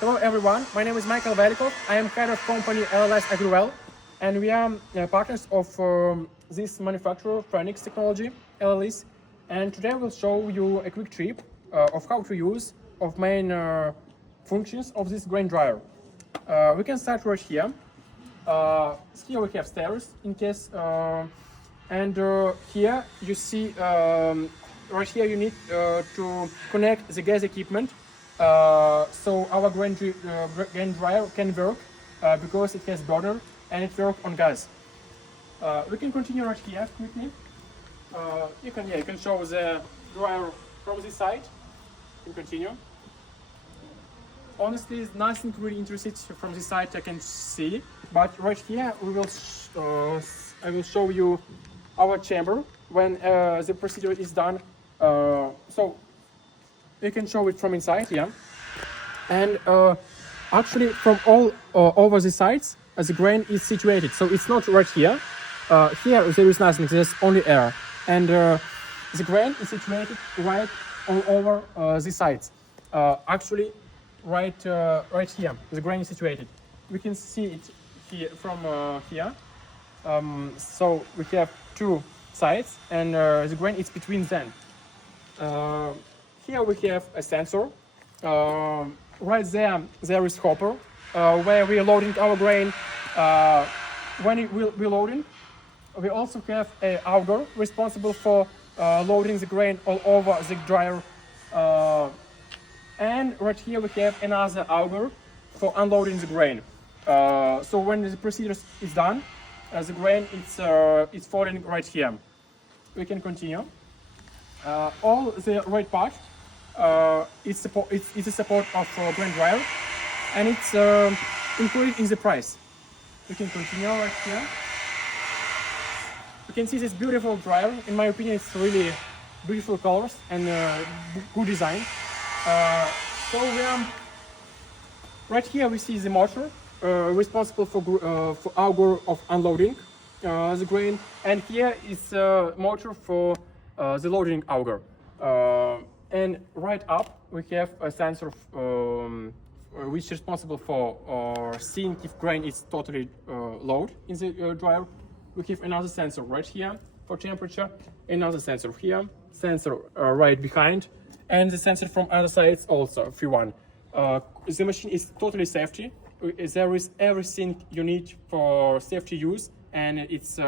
Hello everyone, my name is Michael Velikov. I am head of company LLS Agrivel, and we are partners of this manufacturer Phoenix Technology LLS. And today we'll show you a quick trip of how to use of main functions of this grain dryer. We can start right here. Here we have stairs in case, and here you see right here you need to connect the gas equipment. So our grain dryer can work because it has burner and it works on gas. We can continue right here quickly. You can show the dryer from this side. You can continue. Honestly, nothing really interesting from this side I can see, but right here we will I will show you our chamber when the procedure is done. So you can show it from inside here, and actually from all over the sides the grain is situated, so it's not right here. Here there is nothing, there's only air, and the grain is situated right all over the sides. Actually right here the grain is situated. We can see it here from here. So we have two sides, and the grain is between them. Here we have a sensor. Right there is hopper where we are loading our grain. When we're loading, we also have a auger responsible for loading the grain all over the dryer. And right here we have another auger for unloading the grain. So when the procedure is done, the grain it's falling right here. We can continue. All the right part it's a support of grain dryer, and it's included in the price. We can continue right here. You can see this beautiful dryer. In my opinion, it's really beautiful colors and good design. So right here we see the motor responsible for auger of unloading the grain, and here is a motor for the loading auger. And right up we have a sensor which is responsible for seeing if grain is totally low in the dryer. We have another sensor right here for temperature, another sensor here, sensor right behind, and the sensor from other sides also if you want. The machine is totally safety. There is everything you need for safety use, and it's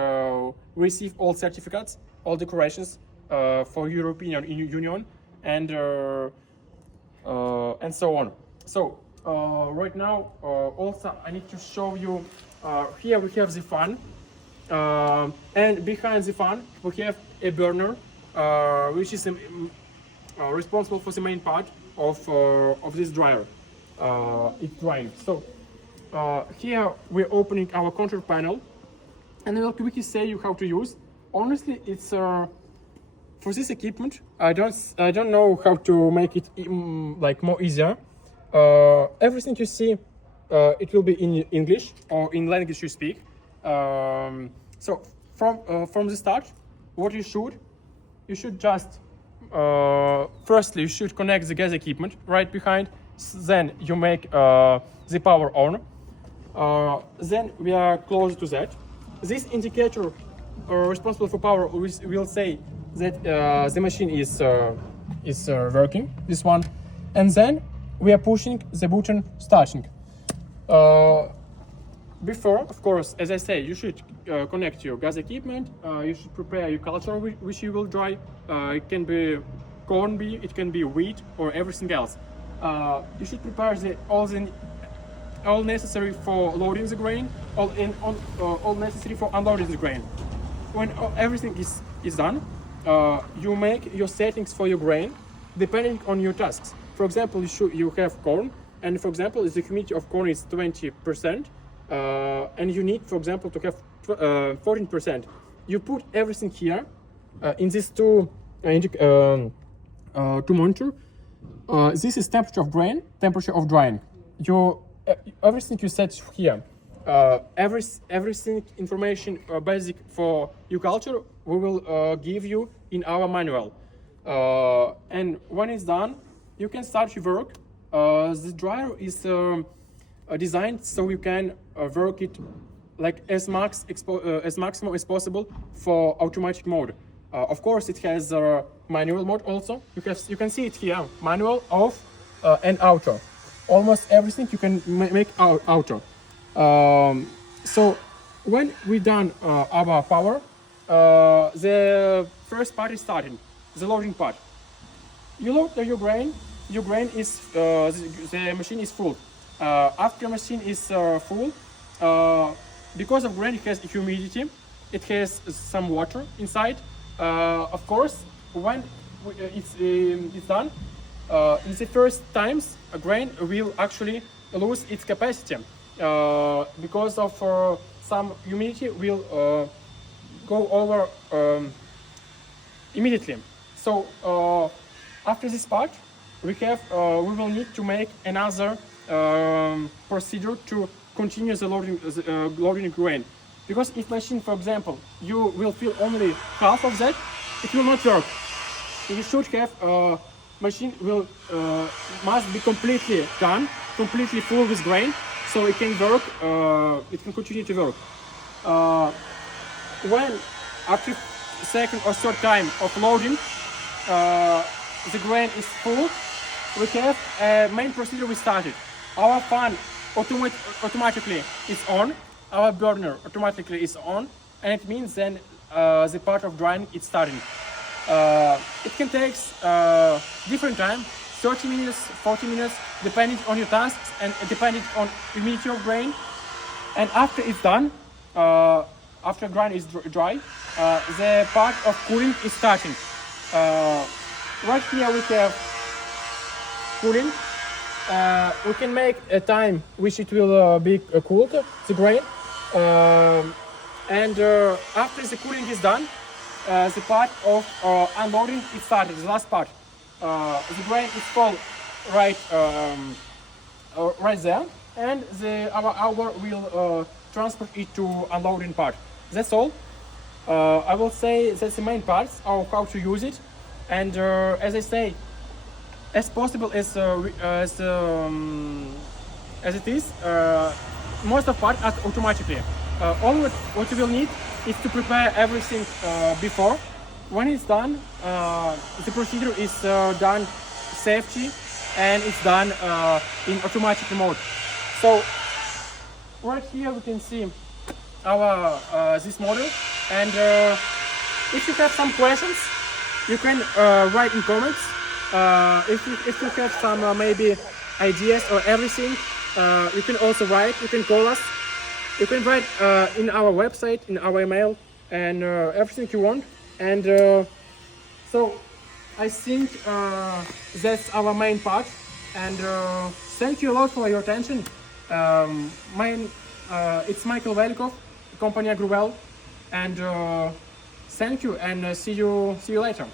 receive all certificates, all decorations for European Union, and so on. So right now also I need to show you here we have the fan, and behind the fan we have a burner which is responsible for the main part of this dryer. It's drying. So here we're opening our control panel, and I will quickly say you how to use. Honestly, it's for this equipment, I don't know how to make it like more easier. Everything you see, it will be in English or in language you speak. So from the start, what you should just firstly you should connect the gas equipment right behind. Then you make the power on. Then we are close to that. This indicator responsible for power will say that the machine is working, this one, and then we are pushing the button starting. Before, of course, as I say, you should connect your gas equipment. You should prepare your culture which you will dry. It can be corn beef, it can be wheat, or everything else. You should prepare all necessary for loading the grain, all necessary for unloading the grain. When everything is done, you make your settings for your grain depending on your tasks. For example, you have corn, and for example, the humidity of corn is 20%, and you need, for example, to have 14%. You put everything here in these two monitor. This is temperature of grain, temperature of drying. Everything you set here. Everything information basic for your culture we will give you in our manual, and when it's done you can start your work The dryer is designed so you can work it like as maximum as possible for automatic mode. Of course, it has manual mode also. You can see it here: manual, off, and auto. Almost everything you can make auto. So when we done our power, the first part is starting, the loading part. You load your grain. Your grain is the machine is full. After machine is full, because of grain, it has humidity. It has some water inside. Of course, when it's done, in the first times, a grain will actually lose its capacity because of some humidity will go over immediately. So after this part, we will need to make another procedure to continue the loading grain. Because if machine, for example, you will fill only half of that, it will not work. You should have machine will must be completely done, completely full with grain, so it can work. It can continue to work. When after second or third time of loading, the grain is full, we have a main procedure we started. Our fan automatically is on, our burner automatically is on, and it means then the part of drying is starting. It can take different time, 30 minutes, 40 minutes, depending on your tasks and depending on humidity of grain. And after it's done, after grain is dry, the part of cooling is starting. Right here we have cooling. We can make a time which it will be cooled, the grain. And after the cooling is done, the part of unloading is started, the last part. The grain is full right there, and our auger will transport it to unloading part. That's all. I will say that's the main parts of how to use it. And as I say, as possible as it is, most of part automatically. All what you will need is to prepare everything before. When it's done, the procedure is done safety, and it's done in automatic mode. So right here we can see our this model, and if you have some questions, you can write in comments. If you have some maybe ideas or everything, you can also write. You can call us. You can write in our website, in our email, and everything you want. And so I think that's our main part. And thank you a lot for your attention. It's Michael Velikov, company Agrivel, and thank you, and see you later.